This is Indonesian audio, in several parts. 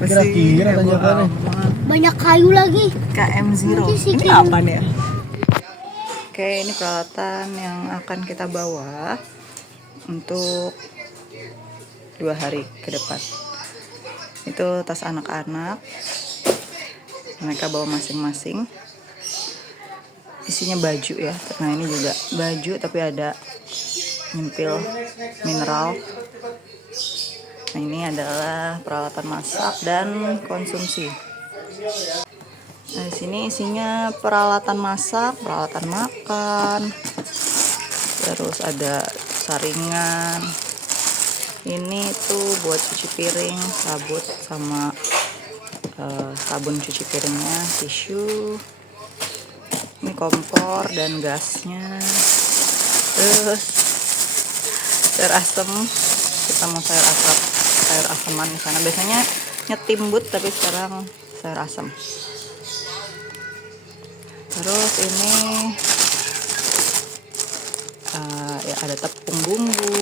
Apa sih? Kira-kira Heboh tanyakannya. amat. Banyak kayu lagi. KM Zero. Mungkin sih Ini kayak apa nih ya? Oke, ini peralatan yang akan kita bawa untuk 2 hari ke depan. Itu tas anak-anak. Mereka bawa masing-masing. Isinya baju ya. Nah, ini juga baju tapi ada nyempil mineral. Nah, ini adalah peralatan masak dan konsumsi. Nah, di sini isinya peralatan masak, peralatan makan. Terus ada saringan. Ini tuh buat cuci piring, sabut sama sabun cuci piringnya, tisu. Ini kompor dan gasnya. Terus sayur asem. Kita mau sayur aseman di sana. Biasanya nyetimbut tapi sekarang sayur asem. Terus ini ya ada tepung bumbu.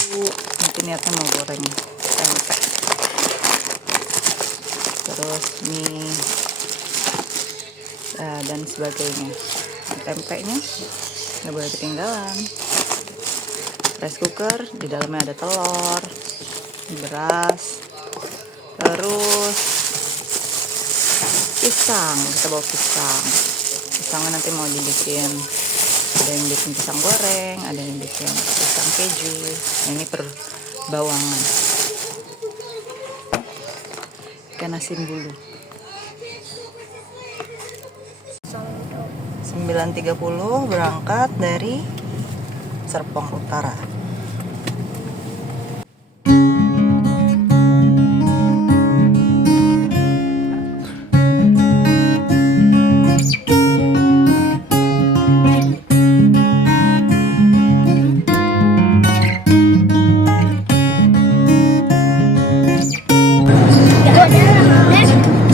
Nanti niatnya mau goreng tempe. Terus mie dan sebagainya. Tempenya nggak boleh ketinggalan. Rice cooker, di dalamnya ada telur, beras, terus pisang. Kita bawa pisang. Pisangnya nanti mau dibikin, ada yang bikin pisang goreng, ada yang bikin pisang keju. Nah, ini per bawangan. Panasin dulu. 9.30 berangkat dari Serpong Utara.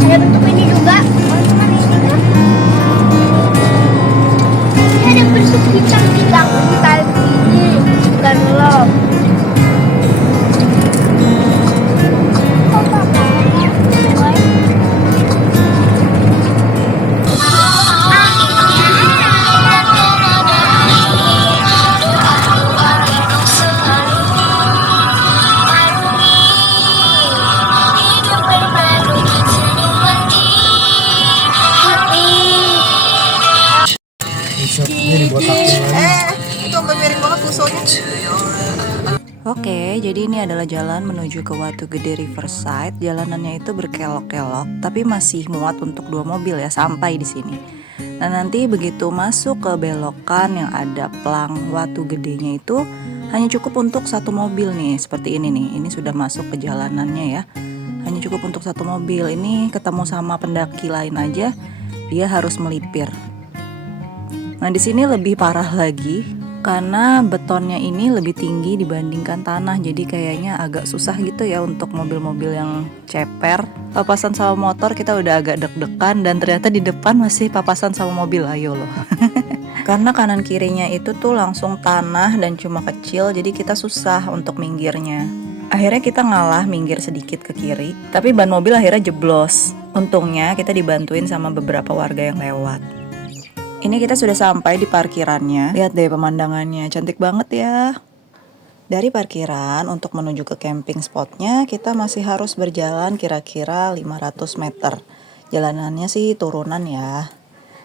Ada bentuk ini juga. Ini ada bentuk bintang ini, bukan love. Ini botakin lagi. Oke, jadi ini adalah jalan menuju ke Watu Gede Riverside. Jalanannya itu berkelok-kelok, tapi masih muat untuk 2 mobil ya sampai di sini. Nah, nanti begitu masuk ke belokan yang ada pelang Watu Gedenya itu hanya cukup untuk 1 mobil nih, seperti ini nih. Ini sudah masuk ke jalanannya ya. Hanya cukup untuk 1 mobil. Ini ketemu sama pendaki lain aja, dia harus melipir. Nah, di sini lebih parah lagi karena betonnya ini lebih tinggi dibandingkan tanah, jadi kayaknya agak susah gitu ya untuk mobil-mobil yang ceper. Papasan sama motor kita udah agak deg-degan dan ternyata di depan masih papasan sama mobil, ayo loh. Karena kanan kirinya itu tuh langsung tanah dan cuma kecil, jadi kita susah untuk minggirnya. Akhirnya kita ngalah minggir sedikit ke kiri, tapi ban mobil akhirnya jeblos. Untungnya kita dibantuin sama beberapa warga yang lewat. Ini kita sudah sampai di parkirannya. Lihat deh pemandangannya, cantik banget ya. Dari parkiran untuk menuju ke camping spotnya, kita masih harus berjalan kira-kira 500 meter. Jalanannya sih turunan ya,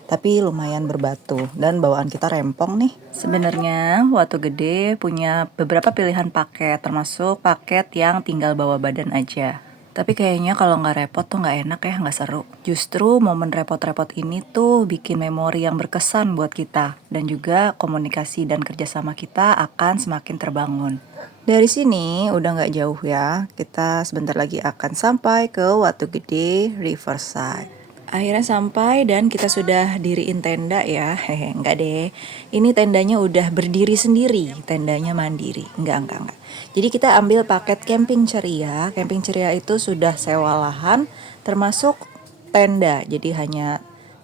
tapi lumayan berbatu dan bawaan kita rempong nih. Sebenarnya Watu Gede punya beberapa pilihan paket, termasuk paket yang tinggal bawa badan aja. Tapi kayaknya kalau nggak repot tuh nggak enak ya, nggak seru. Justru momen repot-repot ini tuh bikin memori yang berkesan buat kita. Dan juga komunikasi dan kerjasama kita akan semakin terbangun. Dari sini udah nggak jauh ya. Kita sebentar lagi akan sampai ke Watu Gede Riverside. Akhirnya sampai dan kita sudah diriin tenda ya. Hehe, enggak deh. Ini tendanya udah berdiri sendiri, tendanya mandiri. Enggak. Jadi kita ambil paket camping ceria. Camping ceria itu sudah sewa lahan termasuk tenda. Jadi hanya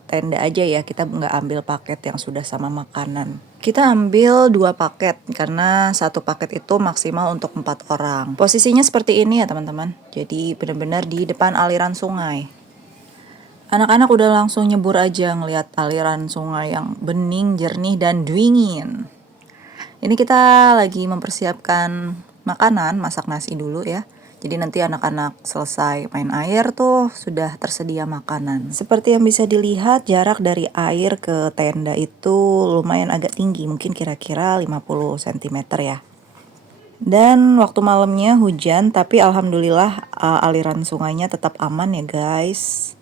tenda aja ya, kita nggak ambil paket yang sudah sama makanan. Kita ambil 2 paket karena satu paket itu maksimal untuk 4 orang. Posisinya seperti ini ya teman-teman. Jadi benar-benar di depan aliran sungai. Anak-anak udah langsung nyebur aja ngelihat aliran sungai yang bening, jernih, dan dingin. Ini kita lagi mempersiapkan makanan, masak nasi dulu ya. Jadi nanti anak-anak selesai main air tuh sudah tersedia makanan. Seperti yang bisa dilihat, jarak dari air ke tenda itu lumayan agak tinggi, mungkin kira-kira 50 cm ya. Dan waktu malamnya hujan, tapi alhamdulillah aliran sungainya tetap aman ya guys.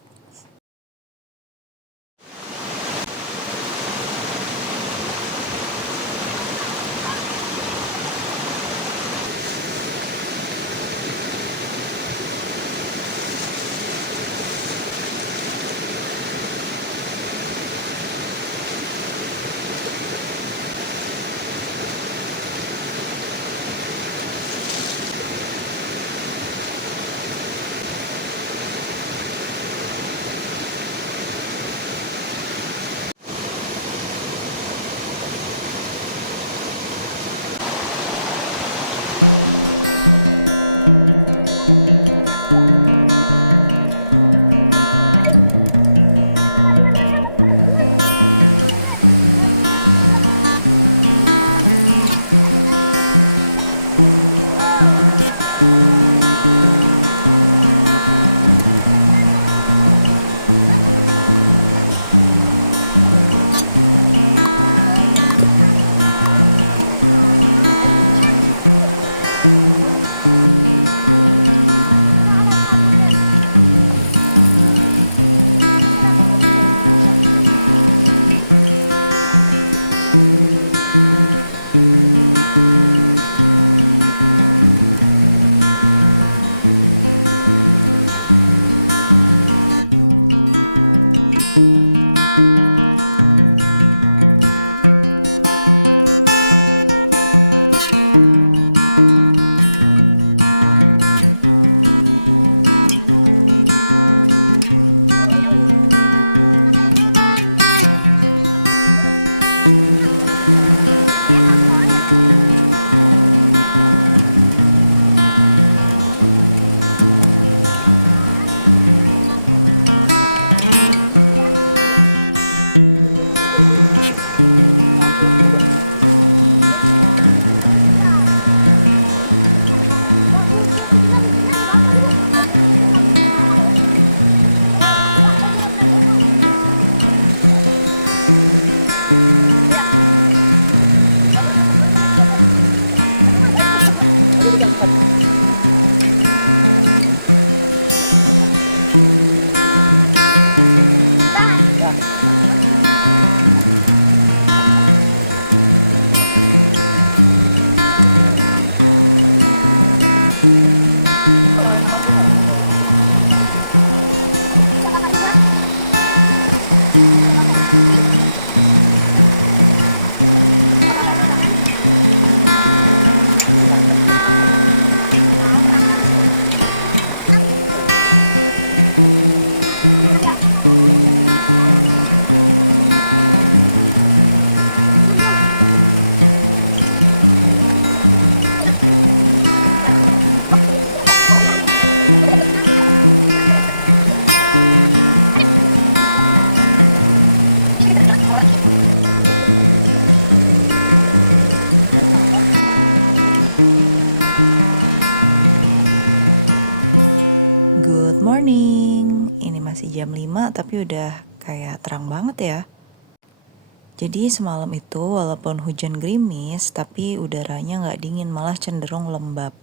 Jadi semalam itu walaupun hujan gerimis, tapi udaranya nggak dingin, malah cenderung lembab.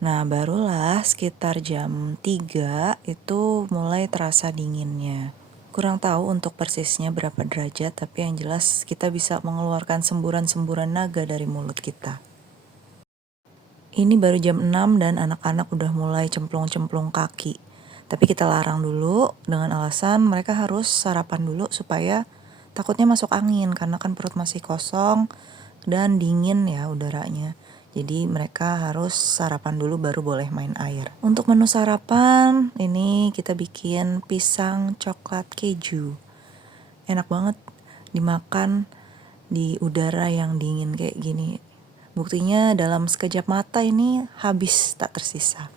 Nah barulah sekitar jam 3 itu mulai terasa dinginnya. Kurang tahu untuk persisnya berapa derajat, tapi yang jelas kita bisa mengeluarkan semburan-semburan naga dari mulut kita. Ini baru jam 6 dan anak-anak udah mulai cemplung-cemplung kaki. Tapi kita larang dulu dengan alasan mereka harus sarapan dulu supaya takutnya masuk angin karena kan perut masih kosong dan dingin ya udaranya. Jadi mereka harus sarapan dulu baru boleh main air. Untuk menu sarapan ini kita bikin pisang coklat keju. Enak banget dimakan di udara yang dingin kayak gini. Buktinya dalam sekejap mata ini habis tak tersisa.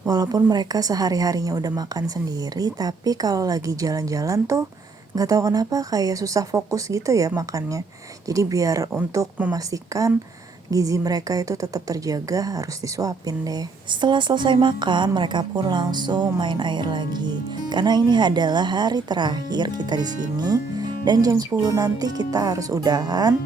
Walaupun mereka sehari-harinya udah makan sendiri, tapi kalau lagi jalan-jalan tuh nggak tahu kenapa kayak susah fokus gitu ya makannya. Jadi biar untuk memastikan gizi mereka itu tetap terjaga harus disuapin deh. Setelah selesai makan, mereka pun langsung main air lagi. Karena ini adalah hari terakhir kita di sini dan jam 10 nanti kita harus udahan,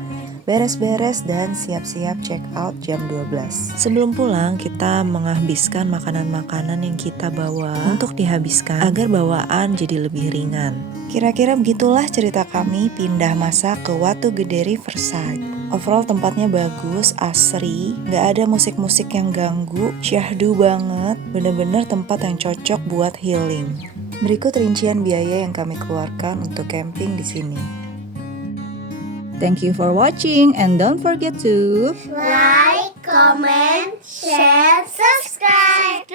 beres-beres dan siap-siap check out jam 12. Sebelum pulang, kita menghabiskan makanan-makanan yang kita bawa untuk dihabiskan agar bawaan jadi lebih ringan. Kira-kira begitulah cerita kami pindah masa ke Watu Gede Riverside. Overall tempatnya bagus, asri, gak ada musik-musik yang ganggu, syahdu banget, bener-bener tempat yang cocok buat healing. Berikut rincian biaya yang kami keluarkan untuk camping di sini. Thank you for watching and don't forget to Like, comment, share, subscribe.